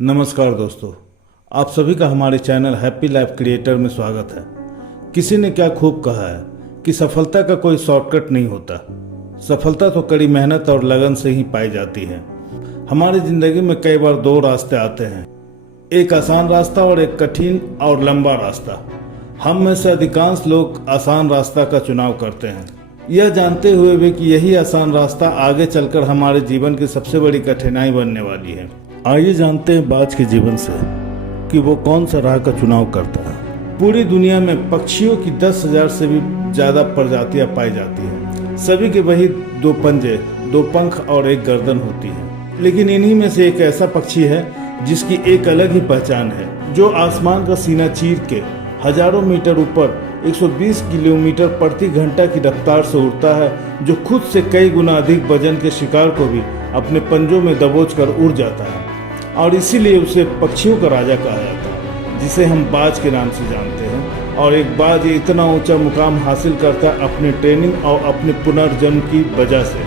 नमस्कार दोस्तों, आप सभी का हमारे चैनल हैप्पी लाइफ क्रिएटर में स्वागत है। किसी ने क्या खूब कहा है कि सफलता का कोई शॉर्टकट नहीं होता। सफलता तो कड़ी मेहनत और लगन से ही पाई जाती है। हमारी जिंदगी में कई बार दो रास्ते आते हैं, एक आसान रास्ता और एक कठिन और लंबा रास्ता। हम में से अधिकांश लोग आसान रास्ता का चुनाव करते हैं, यह जानते हुए भी कि यही आसान रास्ता आगे चलकर हमारे जीवन की सबसे बड़ी कठिनाई बनने वाली है। आइए जानते हैं बाज के जीवन से कि वो कौन सा राह का चुनाव करता है। पूरी दुनिया में पक्षियों की 10,000 से भी ज्यादा प्रजातियां पाई जाती हैं। सभी के वही दो पंजे, दो पंख और एक गर्दन होती है, लेकिन इन्हीं में से एक ऐसा पक्षी है जिसकी एक अलग ही पहचान है, जो आसमान का सीना चीर के हजारों मीटर ऊपर 120 किलोमीटर प्रति घंटा की रफ्तार से उड़ता है, जो खुद से कई गुना अधिक वजन के शिकार को भी अपने पंजों में दबोच कर उड़ जाता है, और इसीलिए उसे पक्षियों का राजा कहा जाता है, जिसे हम बाज के नाम से जानते हैं। और एक बाज इतना ऊंचा मुकाम हासिल करता है अपनी ट्रेनिंग और अपने पुनर्जन्म की वजह से।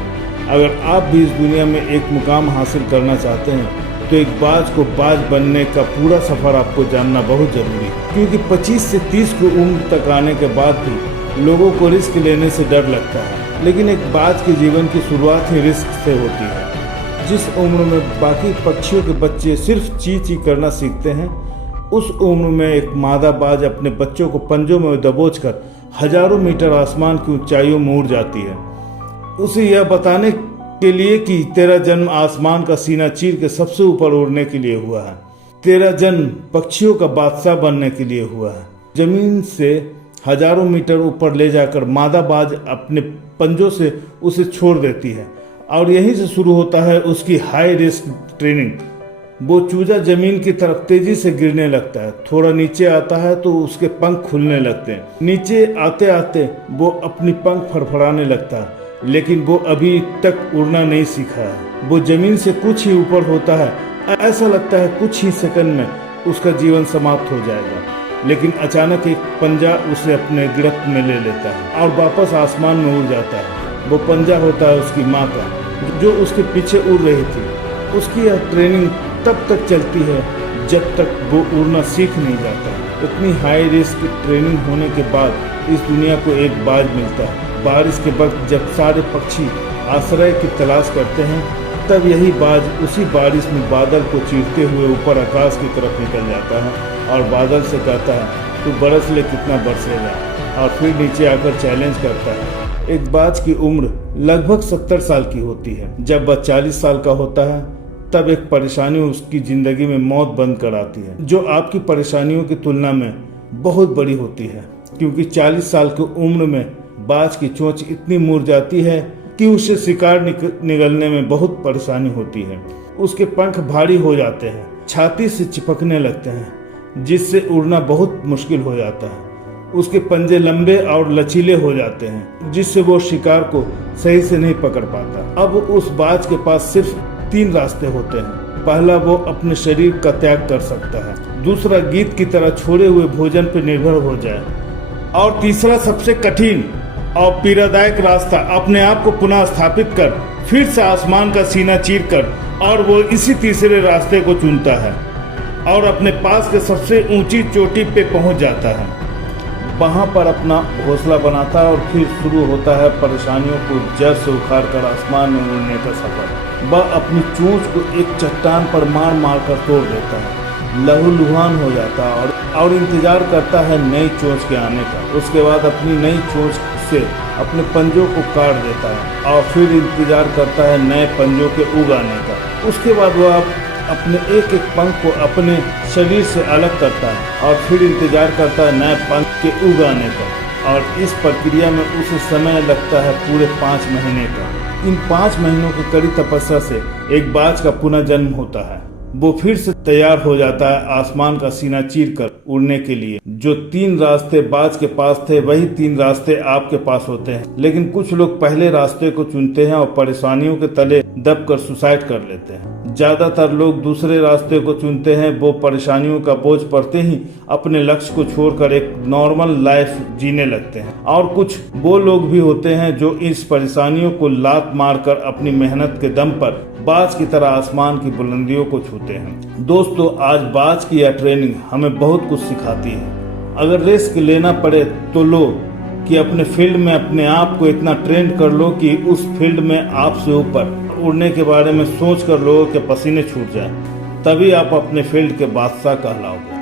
अगर आप भी इस दुनिया में एक मुकाम हासिल करना चाहते हैं तो एक बाज को बाज बनने का पूरा सफर आपको जानना बहुत जरूरी है, क्योंकि 25 से 30 की उम्र तक आने के बाद भी लोगों को रिस्क लेने से डर लगता है, लेकिन एक बाज के जीवन की शुरुआत ही रिस्क से होती है। जिस उम्र में बाकी पक्षियों के बच्चे सिर्फ ची ची करना सीखते हैं, उस उम्र में एक मादा बाज अपने बच्चों को पंजों में दबोचकर हजारों मीटर आसमान की ऊंचाइयों में उड़ जाती है, उसे यह बताने के लिए कि तेरा जन्म आसमान का सीना चीर के सबसे ऊपर उड़ने के लिए हुआ है। तेरा जन्म पक्षियों का बादशाह बनने के लिए हुआ है। जमीन से हजारों मीटर ऊपर ले जाकर मादा बाज अपने पंजों से उसे छोड़ देती है, और यहीं से शुरू होता है उसकी हाई रिस्क ट्रेनिंग। वो चूजा जमीन की तरफ तेजी से गिरने लगता है, थोड़ा नीचे आता है तो उसके पंख खुलने लगते हैं। नीचे आते आते वो अपनी पंख फड़फड़ाने लगता है, लेकिन वो अभी तक उड़ना नहीं सीखा है। वो जमीन से कुछ ही ऊपर होता है, ऐसा लगता है कुछ ही सेकंड में उसका जीवन समाप्त हो जाएगा, लेकिन अचानक एक पंजा उसे अपने गिरफ्त में ले लेता है और वापस आसमान में उड़ जाता है। वो पंजा होता है उसकी माँ का, जो उसके पीछे उड़ रही थी। उसकी यह ट्रेनिंग तब तक चलती है जब तक वो उड़ना सीख नहीं जाता। इतनी हाई रिस्क ट्रेनिंग होने के बाद इस दुनिया को एक बाज मिलता है। बारिश के वक्त जब सारे पक्षी आश्रय की तलाश करते हैं, तब यही बाज उसी बारिश में बादल को चीरते हुए ऊपर आकाश की तरफ निकल जाता है और बादल से कहता है, तू बरस ले कितना बरसेगा, और फिर नीचे आकर चैलेंज करता है। एक बाज की उम्र लगभग 70 साल की होती है। जब वह 40 साल का होता है, तब एक परेशानी उसकी जिंदगी में मौत बंद कर आती है, जो आपकी परेशानियों की तुलना में बहुत बड़ी होती है, क्योंकि 40 साल की उम्र में बाज की चोंच इतनी मुड़ जाती है कि उसे शिकार निगलने में बहुत परेशानी होती है। उसके पंख भारी हो जाते हैं, छाती से चिपकने लगते हैं, जिससे उड़ना बहुत मुश्किल हो जाता है। उसके पंजे लंबे और लचीले हो जाते हैं, जिससे वो शिकार को सही से नहीं पकड़ पाता। अब उस बाज के पास सिर्फ 3 रास्ते होते हैं। पहला, वो अपने शरीर का त्याग कर सकता है। दूसरा, गीत की तरह छोड़े हुए भोजन पर निर्भर हो जाए। और तीसरा, सबसे कठिन और पीड़ादायक रास्ता, अपने आप को पुनः स्थापित कर फिर से आसमान का सीना चीर कर, और वो इसी तीसरे रास्ते को चुनता है और अपने पास के सबसे ऊंची चोटी पे पहुंच जाता है। वहां पर अपना घोंसला बनाता है और फिर शुरू होता है परेशानियों को जड़ से उखाड़ कर आसमान में उड़ने का सफर। वह अपनी चोंच को एक चट्टान पर मार मार कर तोड़ देता है, लहूलुहान हो जाता है और इंतजार करता है नई चोंच के आने का। उसके बाद अपनी नई चोंच से अपने पंजों को काट देता है और फिर इंतजार करता है नए पंजों के उग आने का। उसके बाद वह अपने एक एक पंख को अपने शरीर से अलग करता है और फिर इंतजार करता है नए पंख के उग आने का, और इस प्रक्रिया में उसे समय लगता है पूरे 5 महीने का। इन 5 महीनों की कड़ी तपस्या से एक बाज का पुनः जन्म होता है। वो फिर से तैयार हो जाता है आसमान का सीना चीर कर उड़ने के लिए। जो 3 रास्ते बाज के पास थे, वही 3 रास्ते आपके पास होते हैं, लेकिन कुछ लोग पहले रास्ते को चुनते हैं और परेशानियों के तले दबकर सुसाइड कर लेते हैं। ज्यादातर लोग दूसरे रास्ते को चुनते हैं। वो परेशानियों का बोझ पड़ते ही अपने लक्ष्य को छोड़कर एक नॉर्मल लाइफ जीने लगते हैं। और कुछ वो लोग भी होते हैं जो इस परेशानियों को लात मारकर अपनी मेहनत के दम पर बाज की तरह आसमान की बुलंदियों को छूते हैं। दोस्तों, आज बाज की यह ट्रेनिंग हमें बहुत कुछ सिखाती है। अगर रिस्क लेना पड़े तो लो, कि अपने फील्ड में अपने आप को इतना ट्रेंड कर लो कि उस फील्ड में आपसे ऊपर उड़ने के बारे में सोच कर लोगों के पसीने छूट जाए, तभी आप अपने फील्ड के बादशाह कहलाओगे।